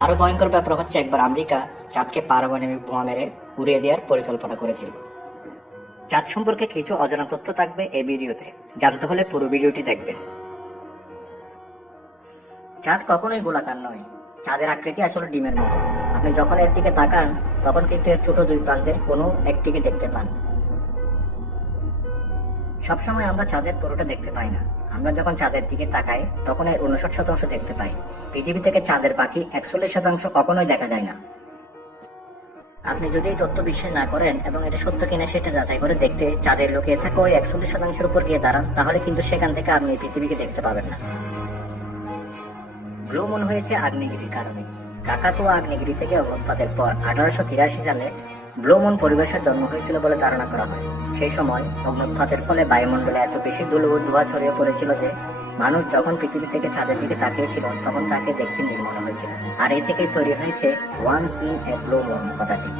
আরো ভয়ঙ্কর ব্যাপার হচ্ছে, একবার আমেরিকা চাঁদকে পারমাণবিক বোমা মেরে উড়িয়ে দেওয়ার পরিকল্পনা করেছিল। চাঁদ সম্পর্কে কিছু অজানা তথ্য থাকবে এই ভিডিওতে, জানতে হলে পুরো ভিডিওটি দেখবেন। চাঁদ কখনোই গোলাকার নয়, চাঁদের আকৃতি আসলে ডিমের মতো। আপনি যখন এর দিকে তাকান তখন কিন্তু এর ছোট দুই প্রান্তের কোনো একটিকে দেখতে পান। সবসময় আমরা চাঁদের পুরোটা দেখতে পাই না। আমরা যখন চাঁদের দিকে তাকাই তখন এর 59% দেখতে পাই। পৃথিবী থেকে চাঁদের বাকি 41% কখনোই দেখা যায় না। আপনি যদি এই তথ্য বিশ্বাস না করেন এবং এটা সত্য কিনা সেটা যাচাই করে দেখতে চাঁদের লুকিয়ে থাকা ওই 41%-এর উপর গিয়ে দাঁড়ান, তাহলে কিন্তু সেখান থেকে আপনি পৃথিবীকে দেখতে পাবেন না। ব্লু মুন হয়েছে আগ্নেয়গিরির কারণে। কাকাতুয়া আগ্নেয়গিরি থেকে অগ্নুৎপাতের পর 1883 সালে ব্লু মুন পরিবেশের জন্ম হয়েছিল বলে ধারণা করা হয়। সেই সময় অগ্নুৎপাতের ফলে বায়ুমণ্ডলে এত বেশি ধুলো ও ধোঁয়া ছড়িয়ে পড়েছিল যে মানুষ যখন পৃথিবী থেকে চাঁদের দিকে তাকিয়েছিল তখন তাকে দেখতে নীল মনে হয়েছিল। আর এই থেকেই তৈরি হয়েছে once in a blue moon কথাটি।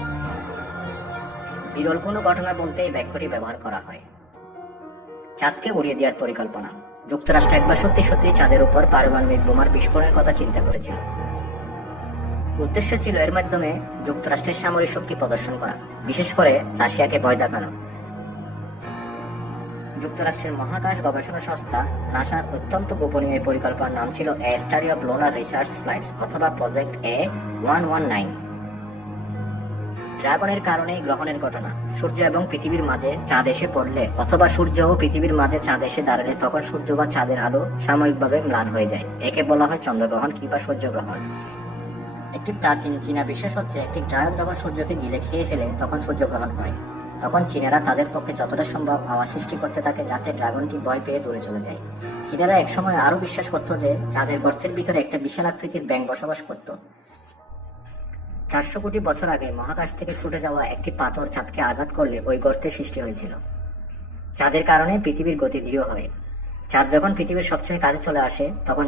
বিরল কোনো ঘটনা বলতে এই বাক্যটি ব্যবহার করা হয়। চাঁদকে উড়িয়ে দেওয়ার পরিকল্পনা। যুক্তরাষ্ট্র একবার সত্যি সত্যি চাঁদের উপর পারমাণবিক বোমার বিস্ফোরণের কথা চিন্তা করেছিল। উদ্দেশ্য ছিল এর মাধ্যমে যুক্তরাষ্ট্রের সামরিক শক্তি প্রদর্শন করা, বিশেষ করে রাশিয়াকে ভয় দেখানো। যুক্তরাষ্ট্রের মহাকাশ গবেষণা সংস্থা নাসার অত্যন্ত গোপনীয় এই পরিকল্পনার নাম ছিল a study of lunar research flights অথবা প্রজেক্ট A119। ড্রাগনের কারণেই গ্রহণের ঘটনা। সূর্য এবং পৃথিবীর মাঝে চাঁদ এসে পড়লে অথবা সূর্য ও পৃথিবীর মাঝে চাঁদ এসে দাঁড়ালে তখন সূর্য বা চাঁদের আলো সাময়িকভাবে ম্লান হয়ে যায়। একে বলা হয় চন্দ্রগ্রহণ কিংবা সূর্যগ্রহণ। একটি প্রাচীন চীনা বিশ্বাস হচ্ছে, একটি ড্রাগন যখন সূর্যকে গিলে খেয়ে ফেলে তখন সূর্যগ্রহণ হয়। তখন চীনারা তাদের পক্ষে যতটা সম্ভব আওয়াজ সৃষ্টি করতে থাকে যাতে ড্রাগনটি ভয় পেয়ে দূরে চলে যায়। চীনারা একসময় আরো বিশ্বাস করত যে চাঁদের গর্তের ভিতরে একটা বিশাল আকৃতির ব্যাঙ বসবাস করত। 400 কোটি বছর আগে মহাকাশ থেকে ছুটে যাওয়া একটি পাথর চাঁদকে আঘাত করলে ওই গর্তের সৃষ্টি হয়েছিল। চাঁদের কারণে পৃথিবীর গতি ধীর হয়। চাঁদ যখন পৃথিবীর সবচেয়ে কাছে চলে আসে তখন